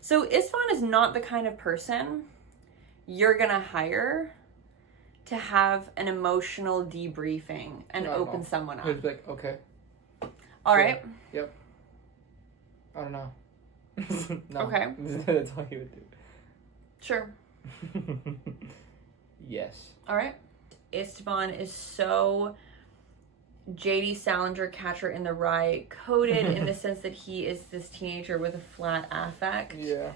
So Istvan is not the kind of person you're gonna hire to have an emotional debriefing and open someone up. He'd be like, okay. All right. Yep. I don't know. No. Okay. That's all he would do. Sure. Yes. All right. Istvan is so J.D. Salinger, Catcher in the Rye, coded in the sense that he is this teenager with a flat affect. Yeah.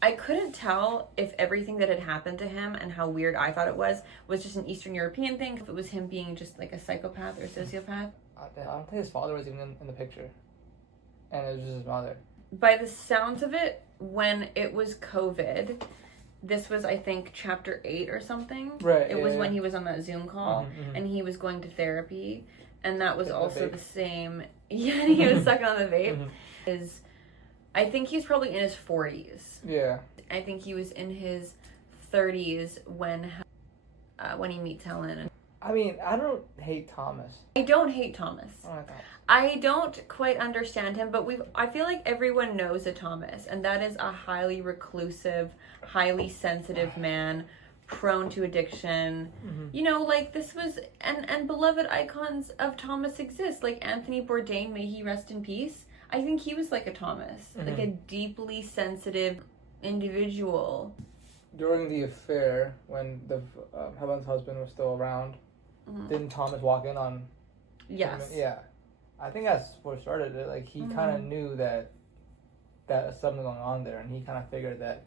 I couldn't tell if everything that had happened to him and how weird I thought it was just an Eastern European thing, if it was him being just like a psychopath or a sociopath. I don't think his father was even in the picture. And it was just his mother. By the sounds of it, when it was COVID, this was, I think, chapter 8 or something. Right. It was when he was on that Zoom call and he was going to therapy. And that was also the same. Yeah, he was sucking on the vape. I think he's probably in his 40s. Yeah. I think he was in his 30s when he meets Helen. I mean, I don't hate Thomas. I don't hate Thomas. I don't quite understand him, but I feel like everyone knows a Thomas, and that is a highly reclusive, highly sensitive man, prone to addiction. You know, like this was, and beloved icons of Thomas exist, like Anthony Bourdain, may he rest in peace. I think he was like a Thomas, like a deeply sensitive individual. During the affair, when the Helen's husband was still around, didn't Thomas walk in on? Yes. Yeah, I think that's what started it. Like he kind of knew that was something going on there, and he kind of figured that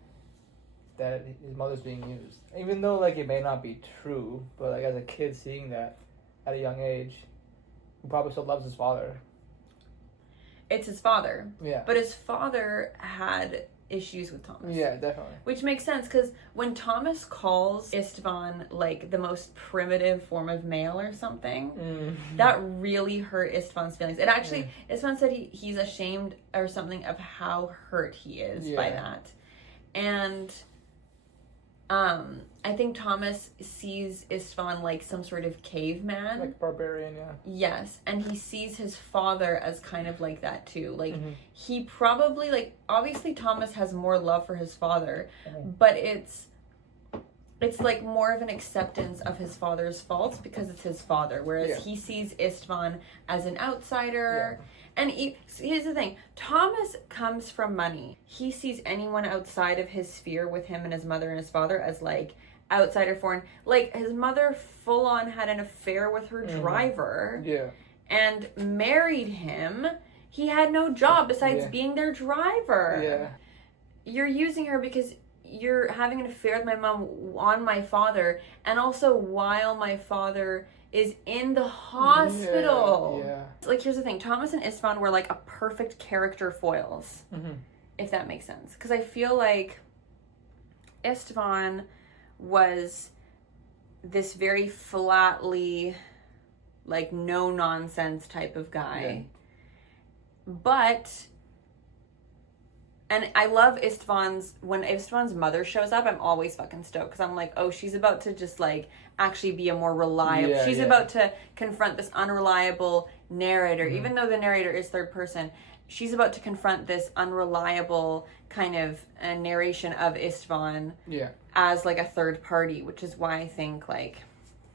his mother's being used, even though like it may not be true. But like as a kid seeing that at a young age, he probably still loves his father. It's his father. Yeah. But his father had issues with Thomas. Yeah, definitely. Which makes sense, because when Thomas calls Istvan like the most primitive form of male or something, that really hurt Istvan's feelings. It actually, Istvan said he's ashamed or something of how hurt he is by that. And I think Thomas sees Istvan like some sort of caveman. Like barbarian, yeah. Yes, and he sees his father as kind of like that too. Like, he probably, like, obviously Thomas has more love for his father, but it's like more of an acceptance of his father's faults because it's his father, whereas he sees Istvan as an outsider. Yeah. And here's the thing, Thomas comes from money. He sees anyone outside of his sphere with him and his mother and his father as like outsider, foreign. Like his mother full on had an affair with her driver and married him. He had no job besides being their driver. Yeah. You're using her because you're having an affair with my mom on my father, and also while my father is in the hospital. Yeah. Like, here's the thing. Thomas and Istvan were like a perfect character foils, if that makes sense. Because I feel like Istvan was this very flatly, like, no-nonsense type of guy. Yeah. But... And I love when Istvan's mother shows up, I'm always fucking stoked, because I'm like, oh, she's about to just like actually be a more reliable, she's about to confront this unreliable narrator, even though the narrator is third person, she's about to confront this unreliable kind of narration of Istvan as like a third party, which is why I think like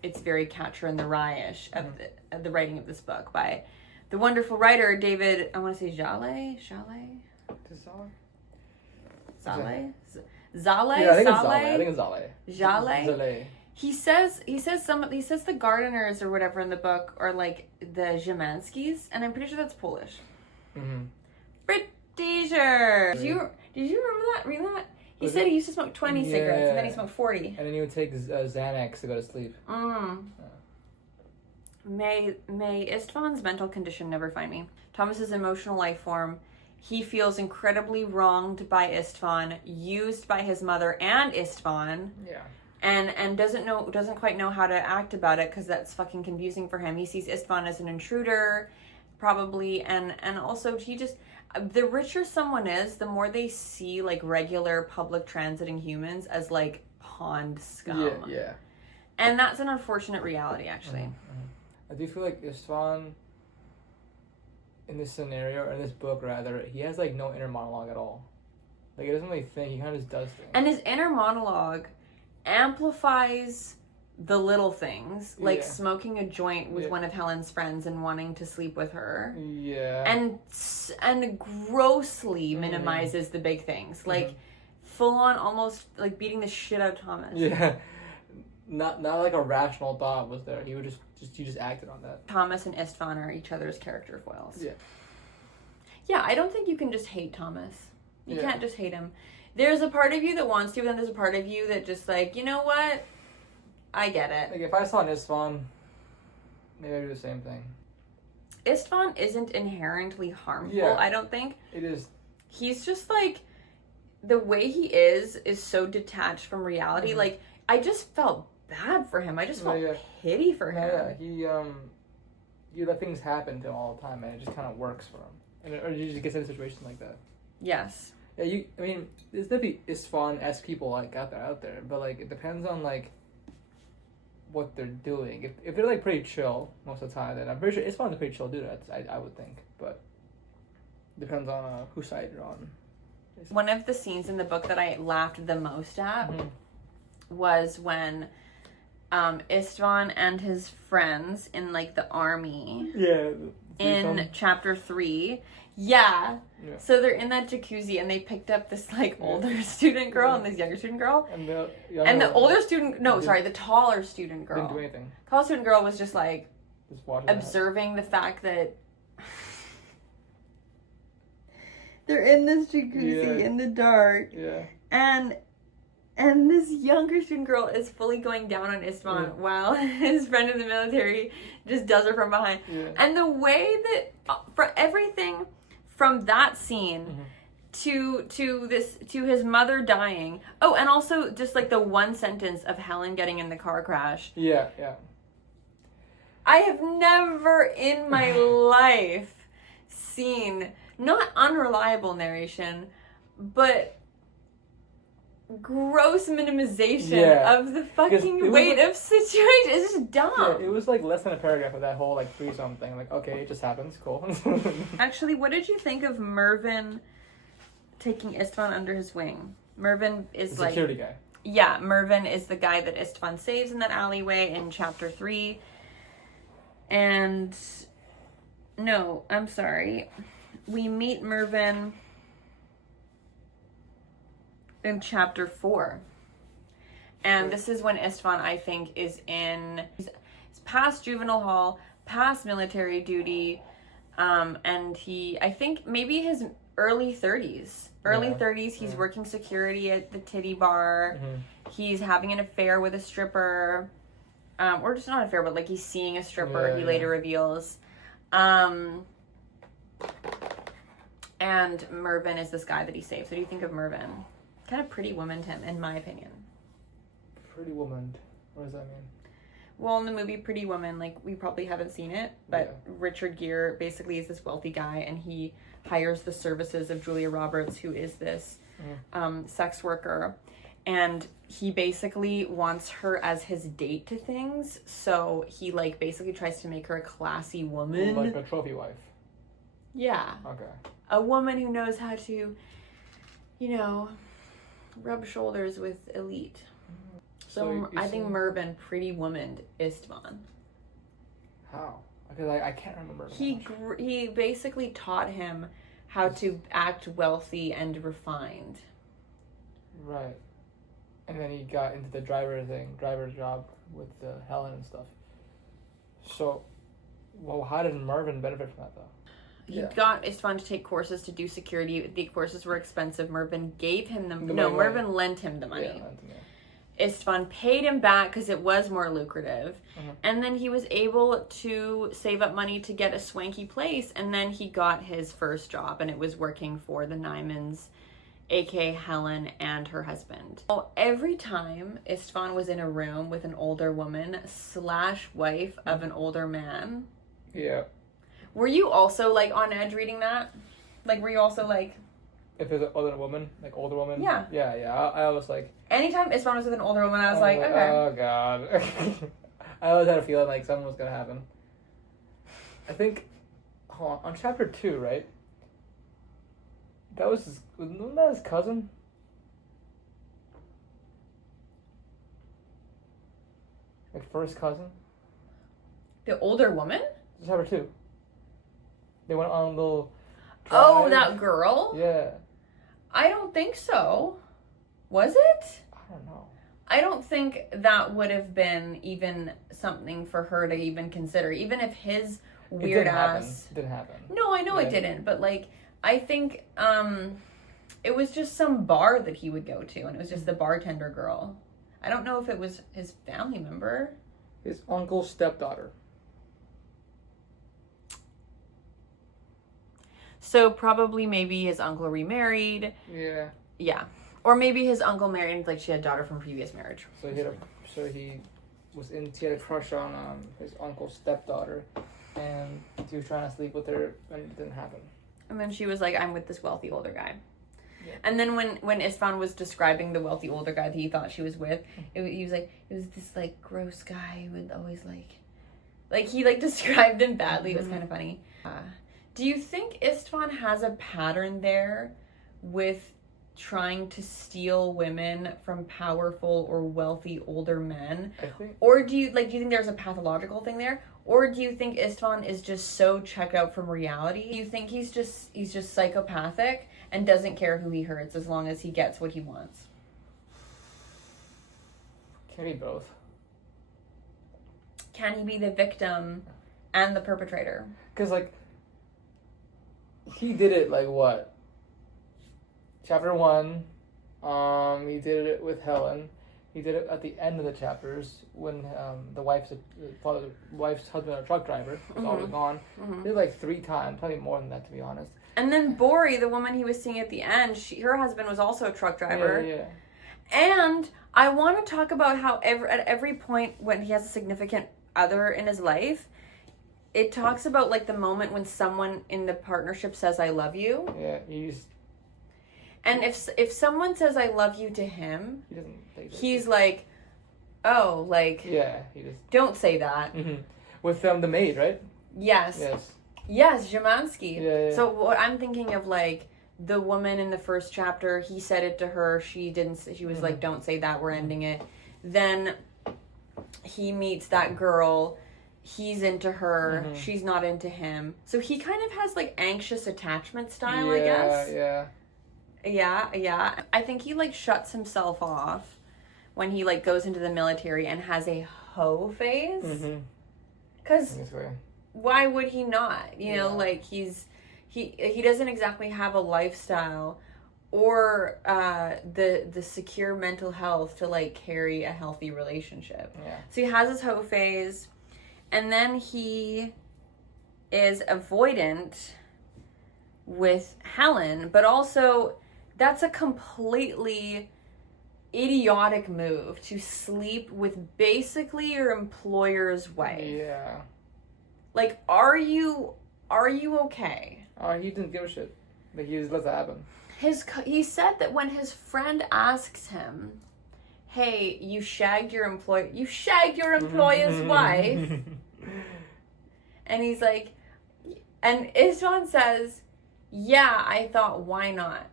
it's very Catcher in the Rye-ish of the writing of this book by the wonderful writer David, I want to say Zale? Zale? Yeah, I think it's Zale. I think it's Zale. Zale. He says the Gardeners or whatever in the book are like the Zimanskis, and I'm pretty sure that's Polish. Pretty sure. Did you remember that? Read that? He said he used to smoke 20 cigarettes and then he smoked 40. And then he would take Xanax to go to sleep. May Istvan's mental condition never find me. Thomas's emotional life form. He feels incredibly wronged by Istvan, used by his mother and Istvan. Yeah. And doesn't quite know how to act about it because that's fucking confusing for him. He sees Istvan as an intruder, probably, and also he just, the richer someone is, the more they see like regular public transiting humans as like pond scum. Yeah. And that's an unfortunate reality, actually. I do feel like Istvan, in this scenario, or in this book rather, he has like no inner monologue at all. Like, he doesn't really think. He kind of just does things. And his inner monologue amplifies the little things, like smoking a joint with one of Helen's friends and wanting to sleep with her. Yeah. And grossly minimizes the big things. Like, full on almost, like, beating the shit out of Thomas. Yeah. Not like a rational thought was there. He would he just acted on that. Thomas and Istvan are each other's character foils. Yeah. Yeah, I don't think you can just hate Thomas. You can't just hate him. There's a part of you that wants to, but then there's a part of you that just like, you know what? I get it. Like, if I saw an Istvan, maybe I'd do the same thing. Istvan isn't inherently harmful, I don't think. It is. He's just like, the way he is so detached from reality. Like, I just felt bad for him. I just felt pity for him. Yeah, he let things happen to him all the time, and it just kind of works for him. Or he just gets in a situation like that. Yes. Yeah, I mean, there's definitely Istvan-esque people like out there, but like it depends on like what they're doing. If they're like pretty chill most of the time, then I'm pretty sure Istvan's a pretty chill dude. I would think, but depends on whose side you're on. One of the scenes in the book that I laughed the most at was when Istvan and his friends in like the army. Yeah. In chapter 3. Yeah. So they're in that jacuzzi and they picked up this like older student girl and this younger student girl. And the older student, the taller student girl. Didn't do anything. Taller student girl was just like just observing the fact that they're in this jacuzzi in the dark. Yeah. And this younger student girl is fully going down on Istvan while his friend in the military just does her from behind. Yeah. And the way that, for everything from that scene to his mother dying. Oh, and also just like the one sentence of Helen getting in the car crash. Yeah. I have never in my life seen, not unreliable narration, but gross minimization of the fucking weight of situation. It's just dumb. Yeah, it was like less than a paragraph of that whole like threesome thing. Like, okay, it just happens. Cool. Actually, what did you think of Mervyn taking Istvan under his wing? Mervyn is the like security guy. Yeah, Mervyn is the guy that Istvan saves in that alleyway in chapter 3. And no, I'm sorry. We meet Mervyn in chapter 4. And this is when Istvan, I think, is he's past juvenile hall, past military duty, and I think maybe his early 30s. He's working security at the titty bar. He's having an affair with a stripper. Or just not an affair, but like he's seeing a stripper, he later reveals. And Mervyn is this guy that he saves. What do you think of Mervyn? Kind of pretty woman to him, in my opinion. Pretty woman. What does that mean? Well, in the movie Pretty Woman, like, we probably haven't seen it, but Richard Gere basically is this wealthy guy, and he hires the services of Julia Roberts, who is this sex worker, and he basically wants her as his date to things, so he, like, basically tries to make her a classy woman. Like a trophy wife. Yeah. Okay. A woman who knows how to, rub shoulders with elite. So I think Mervyn pretty womaned Istvan. How? Because I can't remember. He basically taught him how to act wealthy and refined. Right. And then he got into the driver's job with Helen and stuff. So, well, how did Mervyn benefit from that, though? He got Istvan to take courses to do security. The courses were expensive. Mervyn gave him them. Mervyn lent him the money. Istvan paid him back because it was more lucrative. And then he was able to save up money to get a swanky place. And then he got his first job, and it was working for the Nymans, aka Helen and her husband. So every time Istvan was in a room with an older woman / wife of an older man. Yeah. Were you also, like, on edge reading that? Like, were you also, like... If it's older woman, like, older woman? Yeah. Yeah. I was like... Anytime Istvan was with an older woman, I was like, okay. Oh, God. I always had a feeling like something was going to happen. I think... Hold on chapter 2, right? wasn't that his cousin? Like first cousin? The older woman? Just have her too. They went on a little Oh, drive. that girl? Yeah. I don't think so. Was it? I don't know. I don't think that would have been even something for her to even consider. Even if his weird ass... It didn't happen. No, I know it didn't. But, like, I think it was just some bar that he would go to. And it was just the bartender girl. I don't know if it was his family member. His uncle's stepdaughter. So probably maybe his uncle remarried. Yeah. Yeah. Or maybe his uncle married, like she had a daughter from previous marriage. So he had a crush on his uncle's stepdaughter, and he was trying to sleep with her, and it didn't happen. And then she was like, I'm with this wealthy older guy. Yeah. And then when Istvan was describing the wealthy older guy that he thought she was with, he was like, it was this like gross guy who would always like he like described him badly. It was kind of funny. Do you think Istvan has a pattern there with trying to steal women from powerful or wealthy older men? I think. Or do you think there's a pathological thing there? Or do you think Istvan is just so checked out from reality? Do you think he's just psychopathic and doesn't care who he hurts as long as he gets what he wants? Can be both. Can he be the victim and the perpetrator? Because like he did it like what? Chapter 1, he did it with Helen. He did it at the end of the chapters when the wife's husband, a truck driver, was always gone. He did it like 3 times, probably more than that to be honest. And then Bori, the woman he was seeing at the end, her husband was also a truck driver. Yeah. And I want to talk about how at every point when he has a significant other in his life, it talks about like the moment when someone in the partnership says, I love you. Yeah, And if someone says I love you to him, he doesn't think he's like, oh, like, yeah, he just don't say that. Mm-hmm. With the maid, right? Yes, Zhemansky. Yeah. So what I'm thinking of, like, the woman in the first chapter, he said it to her, she didn't, she was like, don't say that, we're ending it. Then he meets that girl, he's into her, she's not into him. So he kind of has like anxious attachment style, I guess. Yeah. I think he like shuts himself off when he like goes into the military and has a hoe phase. Because why would he not? You know, like he doesn't exactly have a lifestyle or the secure mental health to like carry a healthy relationship. Yeah. So he has his hoe phase, and then he is avoidant with Helen, but also that's a completely idiotic move to sleep with basically your employer's wife. Yeah. Like, are you okay? He didn't give a shit. Like, he just let that happen. He said that when his friend asks him, hey, you shagged your employer's wife. And he's like, and Istvan says, yeah, I thought, why not?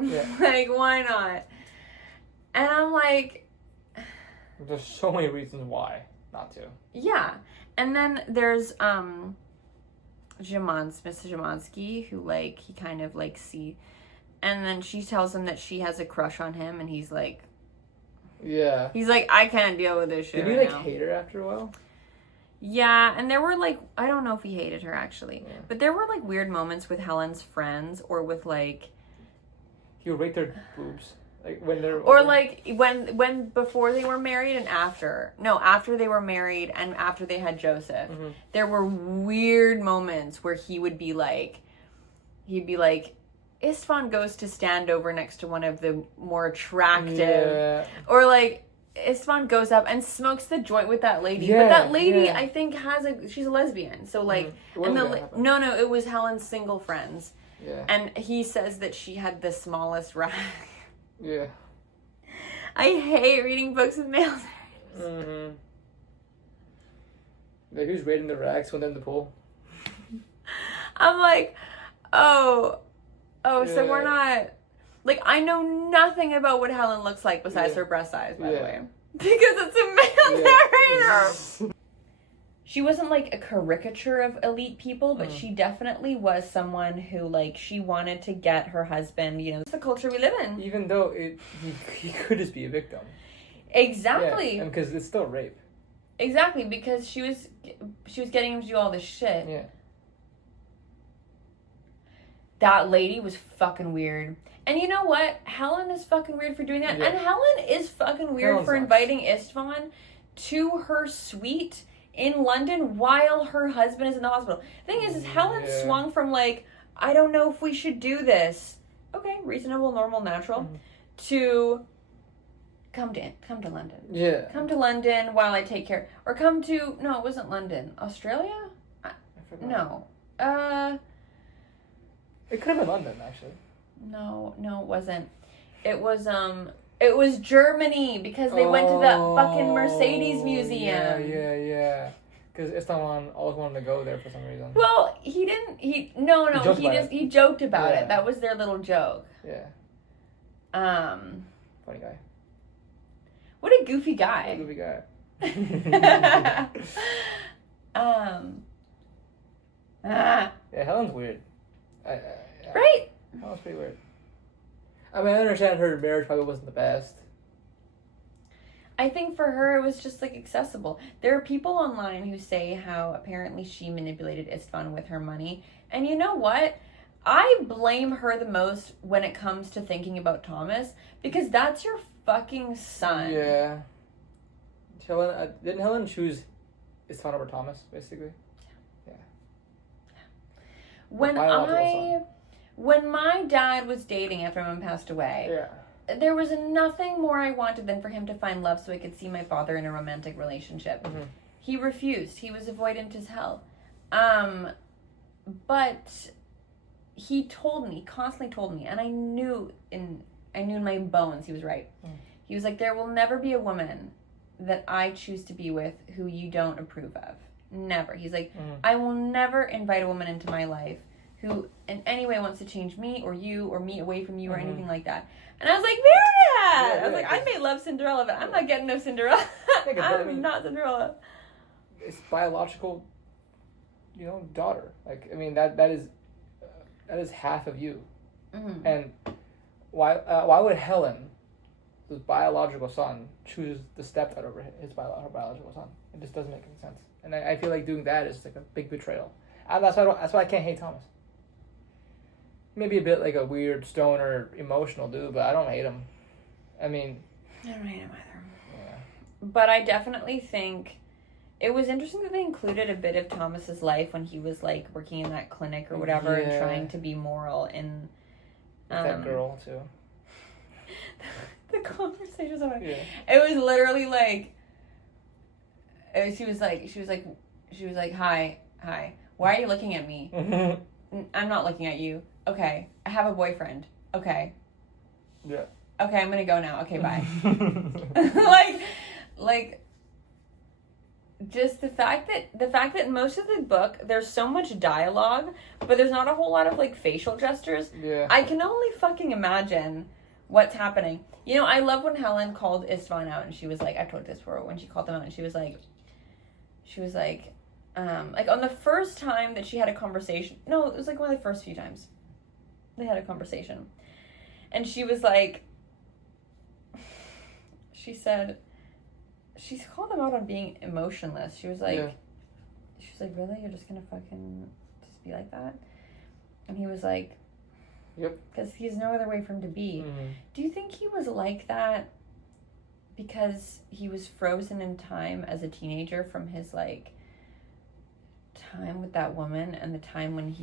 Yeah. Like, why not? And I'm like, there's so many reasons why not to. Yeah. And then there's Mrs. Zhemansky, who like he kind of like and then she tells him that she has a crush on him, and he's like, I can't deal with this shit. Did he hate her after a while? Yeah, and there were like, I don't know if he hated her actually, but there were like weird moments with Helen's friends, or with like, he would rate their boobs. Like when they're or like when before they were married and after they were married and after they had Joseph, there were weird moments where he'd be like Istvan goes to stand over next to one of the more attractive, or like Istvan goes up and smokes the joint with that lady, but that lady I think she's a lesbian, so like no, it was Helen's single friends, and he says that she had the smallest rack. Yeah. I hate reading books with male narrators. Like, who's raiding the racks when they're in the pool? I'm like, oh, Oh, so we're not... Like, I know nothing about what Helen looks like besides her breast size, by the way. Because it's a male narrator. She wasn't, like, a caricature of elite people, but she definitely was someone who, like, she wanted to get her husband, you know, it's the culture we live in. Even though he could just be a victim. Exactly. Yeah, because it's still rape. Exactly, because she was getting him to do all this shit. Yeah. That lady was fucking weird. And you know what? Helen is fucking weird for doing that. Yeah. And Helen is fucking weird for inviting Istvan to her suite in London while her husband is in the hospital. The thing is Helen swung from, like, I don't know if we should do this. Okay, reasonable, normal, natural. To come to London. Yeah. Come to London while I take care. Or come to, no, it wasn't London. Australia? I forgot. No. It could have been London, actually. No, it wasn't. It was Germany, because they went to the fucking Mercedes Museum. Yeah. Because Istvan always wanted to go there for some reason. Well, he didn't. He joked about it. That was their little joke. Yeah. Funny guy. What a goofy guy. What a goofy guy. Yeah, Helen's weird. Right? Helen's pretty weird. I mean, I understand her marriage probably wasn't the best. I think for her it was just, like, accessible. There are people online who say how apparently she manipulated Istvan with her money. And you know what? I blame her the most when it comes to thinking about Thomas, because that's your fucking son. Yeah. Didn't Helen choose Istvan over Thomas, basically? Yeah. When my dad was dating after my mom passed away, there was nothing more I wanted than for him to find love so I could see my father in a romantic relationship. Mm-hmm. He refused. He was avoidant as hell. But he constantly told me, and I knew in my bones he was right. He was like, there will never be a woman that I choose to be with who you don't approve of. Never. He's like, I will never invite a woman into my life who in any way wants to change me or you or me away from you or anything like that. And I was like, Meredith! I was like, I may love Cinderella, but I'm not getting no Cinderella. I'm not Cinderella. It's biological, daughter. Like, I mean, that is half of you. Mm-hmm. And why would Helen, whose biological son, choose the stepdaughter over her biological son? It just doesn't make any sense. And I feel like doing that is like a big betrayal. And that's why I can't hate Thomas. Maybe a bit like a weird stoner emotional dude, but I don't hate him. I mean, I don't hate him either. Yeah. But I definitely think it was interesting that they included a bit of Thomas's life when he was, like, working in that clinic or whatever and trying to be moral and that girl too. The conversation was about it was literally like she was like hi, why are you looking at me? I'm not looking at you. Okay, I have a boyfriend. Okay. Yeah. Okay, I'm gonna go now. Okay, bye. like just the fact that most of the book there's so much dialogue, but there's not a whole lot of, like, facial gestures. Yeah. I can only fucking imagine what's happening. I love when Helen called Istvan out and she was like, I've told this before, when she called them out and she was like, on the first time that she had a conversation, no, it was like one of the first few times they had a conversation, and she was like, she called him out on being emotionless. She was like, really? You're just gonna fucking just be like that? And he was like, yep. Because he's no other way for him to be. Mm-hmm. Do you think he was like that because he was frozen in time as a teenager from his, like, time with that woman and the time when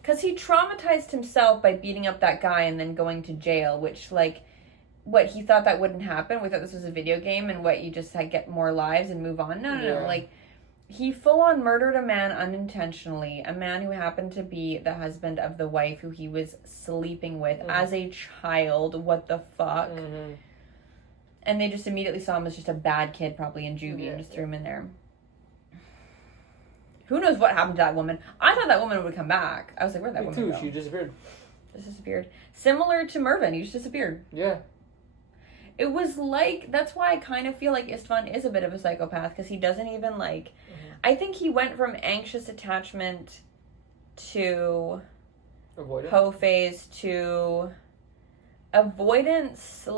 because he traumatized himself by beating up that guy and then going to jail, which, like, what he thought that wouldn't happen. We thought this was a video game and what you just get more lives and move on. No. Like, he full on murdered a man unintentionally, a man who happened to be the husband of the wife who he was sleeping with as a child. What the fuck? Mm-hmm. And they just immediately saw him as just a bad kid, probably in juvie, and just threw him in there. Who knows what happened to that woman? I thought that woman would come back. I was like, where'd that woman go? She disappeared. Just disappeared. Similar to Mervyn, he just disappeared. Yeah. It was like, that's why I kind of feel like Istvan is a bit of a psychopath, because he doesn't even like, I think he went from anxious attachment to hoe phase to avoidance /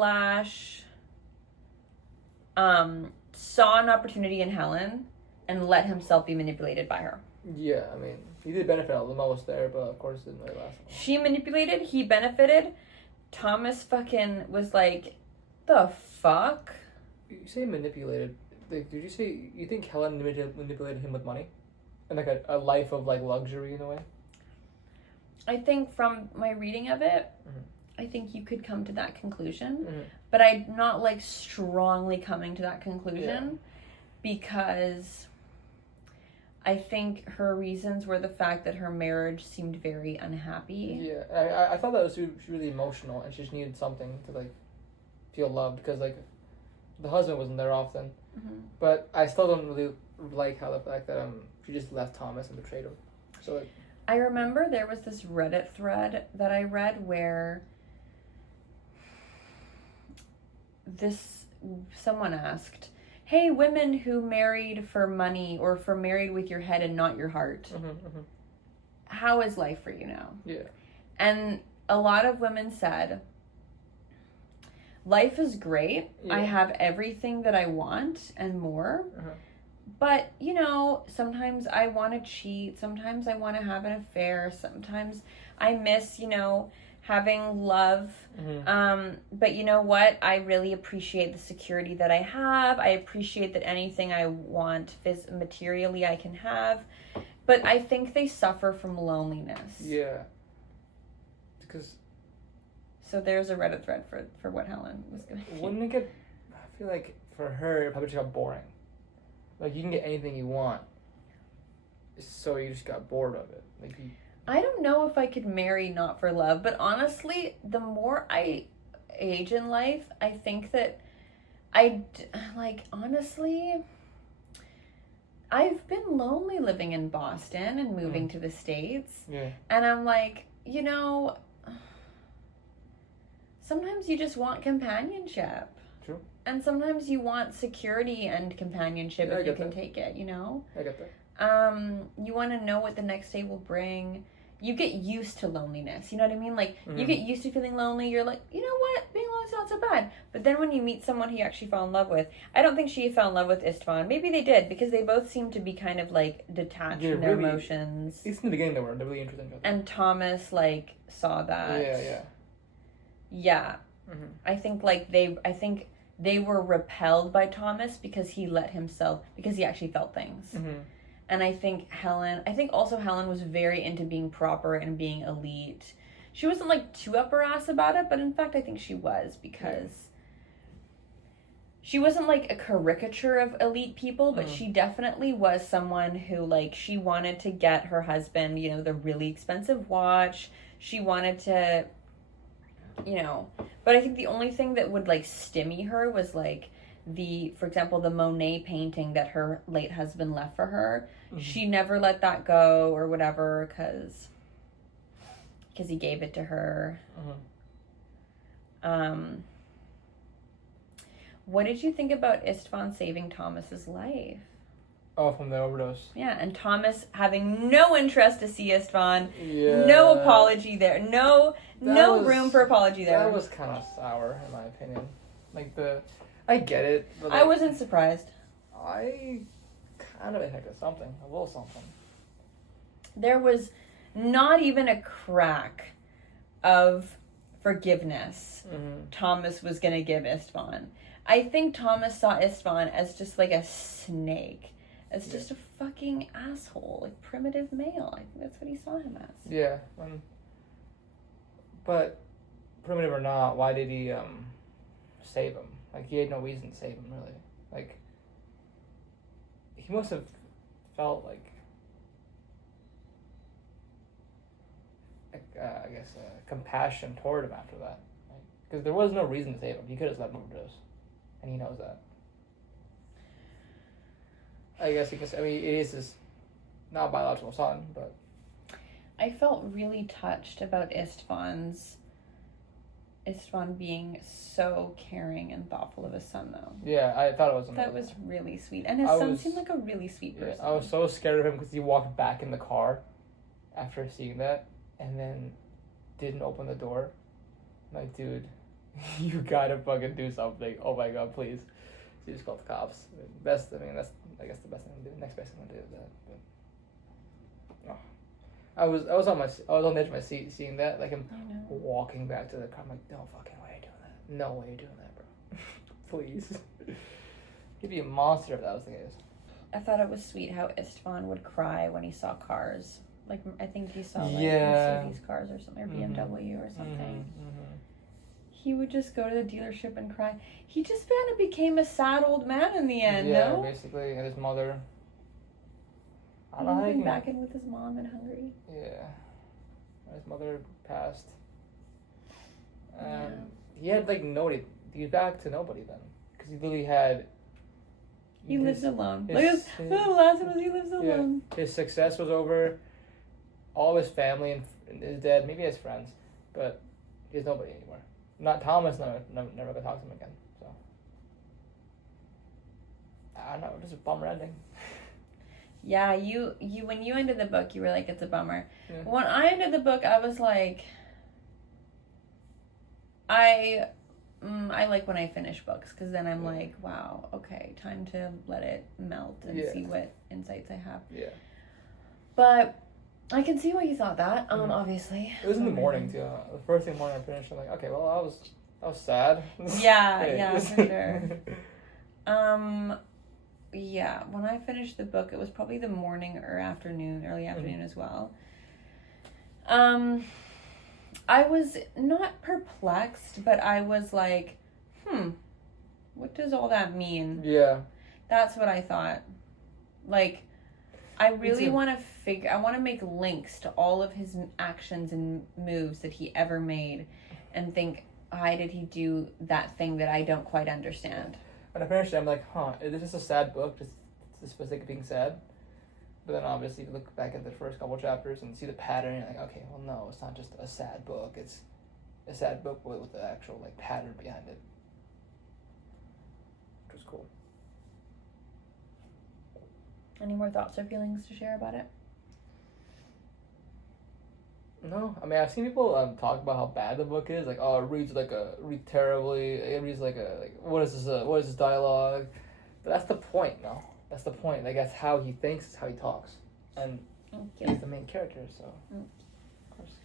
saw an opportunity in Helen and let himself be manipulated by her. Yeah, I mean, he did benefit the most there, but of course it didn't really last long. She manipulated, he benefited. Thomas fucking was like, the fuck? You say manipulated. Like, did you say you think Helen manipulated him with money? And like a life of like luxury in a way? I think from my reading of it, mm-hmm. I think you could come to that conclusion. Mm-hmm. But I'm not like strongly coming to that conclusion because I think her reasons were the fact that her marriage seemed very unhappy. Yeah, I thought that was really emotional, and she just needed something to like feel loved, because like the husband wasn't there often. Mm-hmm. But I still don't really like how the fact that she just left Thomas and betrayed him. So like, I remember there was this Reddit thread that I read where someone asked, hey, women who married for money or for married with your head and not your heart, how is life for you now? Yeah. And a lot of women said, life is great. I have everything that I want and more. But, you know, sometimes I want to cheat. Sometimes I want to have an affair. Sometimes I miss, you know, having love. But you know what? I really appreciate the security that I have. I appreciate that anything I want materially I can have. But I think they suffer from loneliness. Yeah. Because... So there's a Reddit thread for what Helen was going to do. Wouldn't it get... I feel like for her, it probably just got boring. Like, you can get anything you want. So you just got bored of it. Like, I don't know if I could marry not for love, but honestly, the more I age in life, I think that honestly, I've been lonely living in Boston and moving to the States. Yeah. And I'm like, you know, sometimes you just want companionship. True. And sometimes you want security and companionship if you can take it, you know? I get that. You want to know what the next day will bring. You get used to loneliness, you know what I mean? Like, you get used to feeling lonely. You're like, you know what? Being lonely is not so bad. But then when you meet someone who you actually fall in love with, I don't think she fell in love with Istvan. Maybe they did, because they both seem to be kind of, like, detached from their emotions. At least in the beginning, they're really interesting. And Thomas, like, saw that. Yeah. I think, like, they were repelled by Thomas because he actually felt things. And I think also Helen was very into being proper and being elite. She wasn't like too up her ass about it, but in fact I think she was, because she wasn't like a caricature of elite people, but she definitely was someone who, like, she wanted to get her husband, you know, the really expensive watch. She wanted to, you know, but I think the only thing that would like stymie her was like for example, the Monet painting that her late husband left for her. She never let that go or whatever, because he gave it to her. What did you think about Istvan saving Thomas's life? Oh, from the overdose. Yeah, and Thomas having no interest to see Istvan. Yeah. No apology there. No room for apology there. That was kind of sour, in my opinion. Like, I get it. But like, I wasn't surprised. I kind of expected something. A little something. There was not even a crack of forgiveness Thomas was going to give Istvan. I think Thomas saw Istvan as just like a snake. As just a fucking asshole. Like, primitive male. I think that's what he saw him as. Yeah. But, primitive or not, why did he save him? Like, he had no reason to save him, really. Like, he must have felt like I guess, compassion toward him after that. Because there was no reason to save him. He could have let him overdose. And he knows that. I guess he can say, I mean, it is his not biological son, but... I felt really touched about Istvan being so caring and thoughtful of his son, though. Yeah, I thought it was amazing. That was really sweet. And his son seemed like a really sweet person. I was so scared of him because he walked back in the car after seeing that and then didn't open the door. I'm like, dude, you gotta fucking do something. Oh my god, please. So he just called the cops. That's the best thing to do. Next best thing to do is that. But, oh. I was on the edge of my seat seeing that, like him walking back to the car. I'm like, no fucking way you're doing that. No way you're doing that, bro. Please. He'd be a monster if that was the case. I thought it was sweet how Istvan would cry when he saw cars. Like, I think he saw Mercedes cars or something, or BMW or something. He would just go to the dealership and cry. He just kind of became a sad old man in the end, no? Yeah, basically, and his mother. I don't know how he back in with his mom in Hungary. Yeah. His mother passed. He had, like, nobody. He was back to nobody then. Because he literally had... He lives alone. The last one was he lives alone. Yeah, his success was over. All his family and is dead. Maybe his friends. But he has nobody anymore. Not Thomas, never gonna talk to him again. So. I don't know. Just a bummer ending. Yeah, you when you ended the book, you were like, it's a bummer. Yeah. When I ended the book, I was like, I like when I finish books, because then I'm like, wow, okay, time to let it melt and see what insights I have. Yeah. But I can see why you thought that. Obviously. It was in the morning too. The first thing in the morning I finished, I'm like, okay, well, that was sad. Yeah, for sure. Yeah, when I finished the book, it was probably the morning or early afternoon as well. I was not perplexed, but I was like, what does all that mean? Yeah. That's what I thought. Like, I really want to make links to all of his actions and moves that he ever made and think, why did he do that thing that I don't quite understand? When I finished it, I'm like, is this just a sad book, just for the sake of being sad? But then obviously you look back at the first couple chapters and see the pattern, and you're like, okay, well no, it's not just a sad book, it's a sad book with the actual, like, pattern behind it. Which was cool. Any more thoughts or feelings to share about it? No, I mean, I've seen people talk about how bad the book is. Like, oh, it reads terribly. It reads what is this dialogue? But that's the point, no? That's the point. Like, that's how he thinks, it's how he talks. And he's the main character, so. Of course.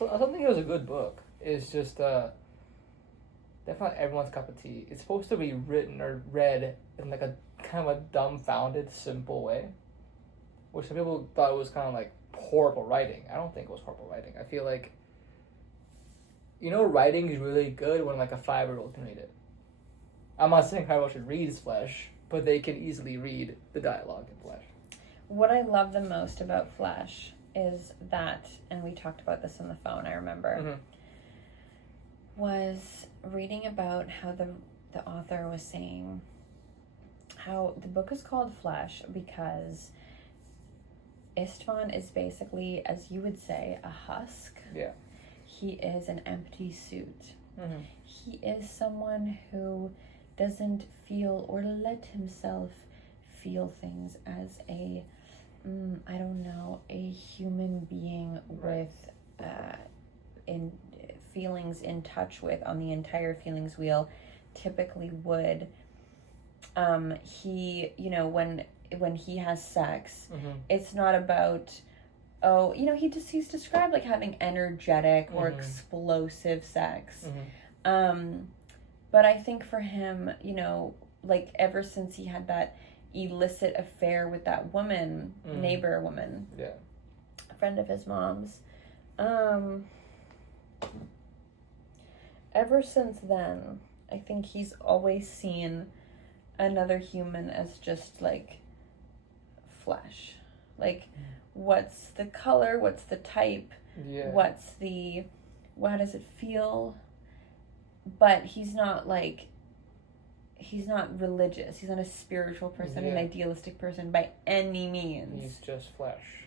So, I don't think it was a good book. It's just, definitely everyone's cup of tea. It's supposed to be written or read in, like, a kind of a dumbfounded, simple way. Which some people thought was kind of, like, horrible writing. I don't think it was horrible writing. I feel like, writing is really good when, like, a 5-year-old can read it. I'm not saying 5-year-old should read Flesh, but they can easily read the dialogue in Flesh. What I love the most about Flesh is that, and we talked about this on the phone, I remember, was reading about how the author was saying how the book is called Flesh because Istvan is basically, as you would say, a husk. Yeah. He is an empty suit. He is someone who doesn't feel or let himself feel things as a human being with in feelings in touch with on the entire feelings wheel typically would. He, when he has sex, it's not about, he's described like having energetic or explosive sex. But I think for him, like ever since he had that illicit affair with that woman, neighbor woman, a friend of his mom's, ever since then, I think he's always seen another human as just like flesh. Like, what's the color? What's the type? Yeah. How does it feel? But he's not religious. He's not a spiritual person, an idealistic person by any means. He's just flesh.